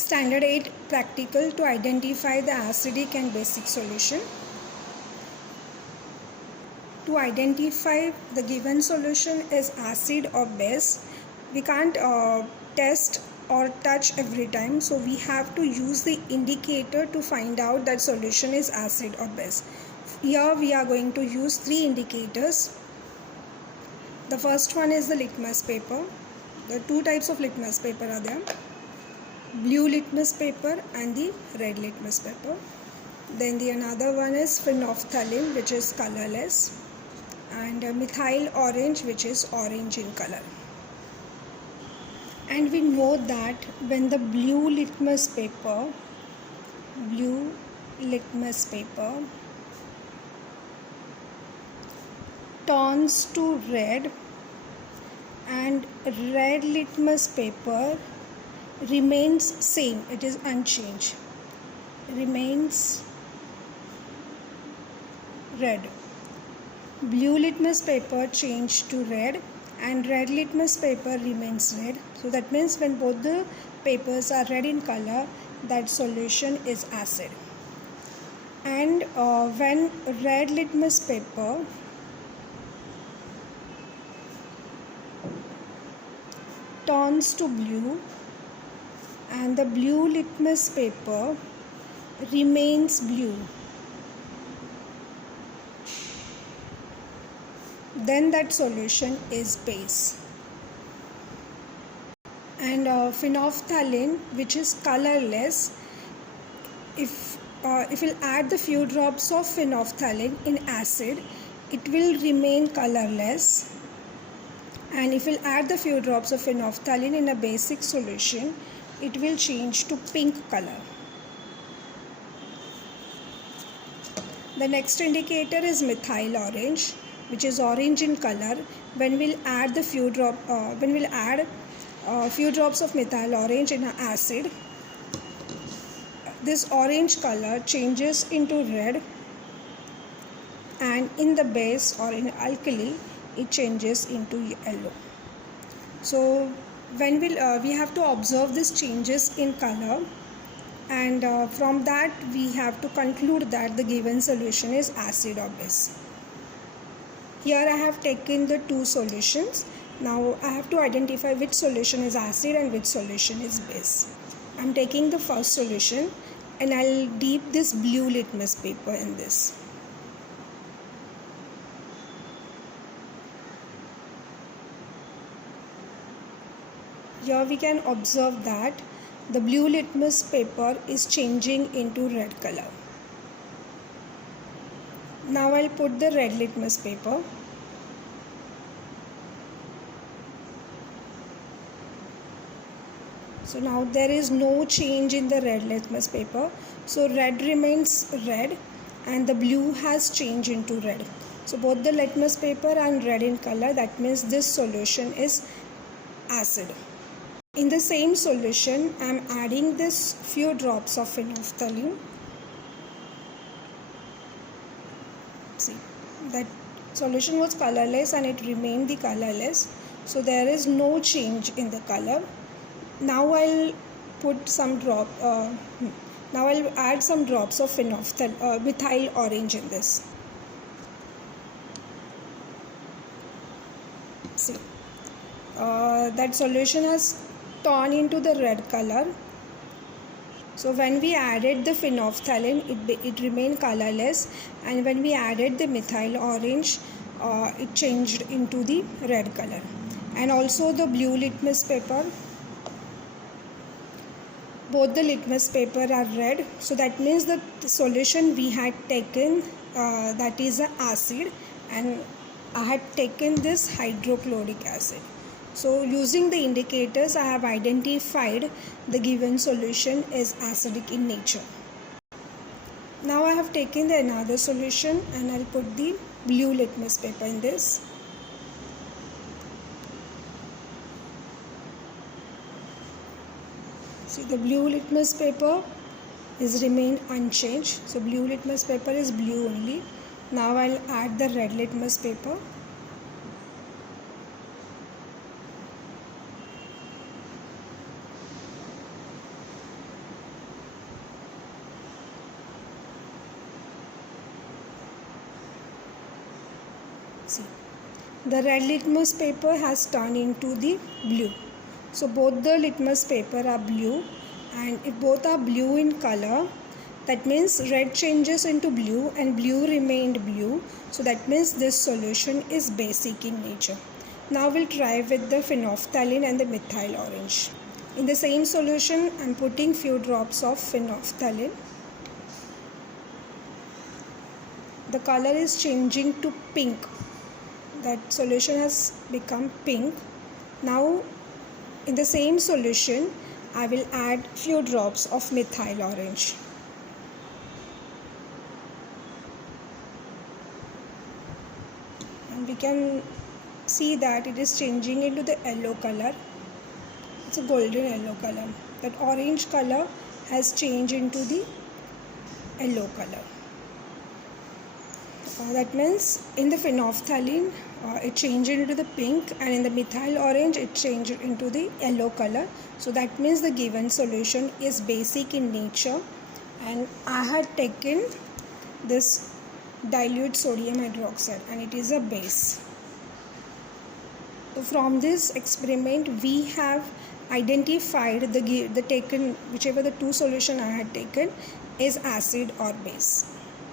Standard 8 practical to identify the acidic and basic solution. To identify the given solution is acid or base, we can't test or touch every time, so we have to use the indicator to find out that solution is acid or base. Here we are going to use three indicators. The first one is the litmus paper. The two types of litmus paper are there: blue litmus paper and the red litmus paper. Then the another one is phenolphthalein, which is colorless, and methyl orange, which is orange in color. And we know that when the blue litmus paper turns to red and red litmus paper remains same, it is unchanged, remains red. Blue litmus paper changed to red and red litmus paper remains red. So that means when both the papers are red in color, that solution is acid. And when red litmus paper turns to blue and the blue litmus paper remains blue, then that solution is base. And phenolphthalein, which is colorless, if we'll add the few drops of phenolphthalein in acid, it will remain colorless. And if we'll add the few drops of phenolphthalein in a basic solution, it will change to pink color. The next indicator is methyl orange, which is orange in color. When we'll add the few drops of methyl orange in an acid, this orange color changes into red, and in the base or in alkali, it changes into yellow. So when we have to observe these changes in color, and from that we have to conclude that the given solution is acid or base. Here I have taken the two solutions. Now I have to identify which solution is acid and which solution is base. I am taking the first solution and I'll dip this blue litmus paper in this. Here we can observe that the blue litmus paper is changing into red color. Now I'll put the red litmus paper. So now there is no change in the red litmus paper. So red remains red and the blue has changed into red. So both the litmus paper and red in color, that means this solution is acid. In the same solution, I am adding this few drops of phenolphthalein. See, that solution was colorless and it remained the colorless. So there is no change in the color. Now I'll put some now I'll add some drops of methyl orange in this. See, that solution has turned into the red color. So when we added the phenolphthalein, it remained colorless, and when we added the methyl orange, it changed into the red color. And also the blue litmus paper, both the litmus paper are red, so that means the solution we had taken, that is an acid, and I had taken this hydrochloric acid. So using the indicators, I have identified the given solution is acidic in nature. Now I have taken the another solution and I'll put the blue litmus paper in this. See, the blue litmus paper is remained unchanged. So blue litmus paper is blue only. Now I'll add the red litmus paper. See, the red litmus paper has turned into the blue. So both the litmus paper are blue, and if both are blue in color, that means red changes into blue and blue remained blue. So that means this solution is basic in nature. Now we'll try with the phenolphthalein and the methyl orange. In the same solution, I'm putting few drops of phenolphthalein. The color is changing to pink. That solution has become pink. Now in the same solution, I will add few drops of methyl orange. And we can see that it is changing into the yellow color. It's a golden yellow color. That orange color has changed into the yellow color. That means in the phenolphthalein it changed into the pink, and in the methyl orange it changed into the yellow color. So that means the given solution is basic in nature, and I had taken this dilute sodium hydroxide and it is a base. So from this experiment we have identified the taken whichever the two solution I had taken is acid or base.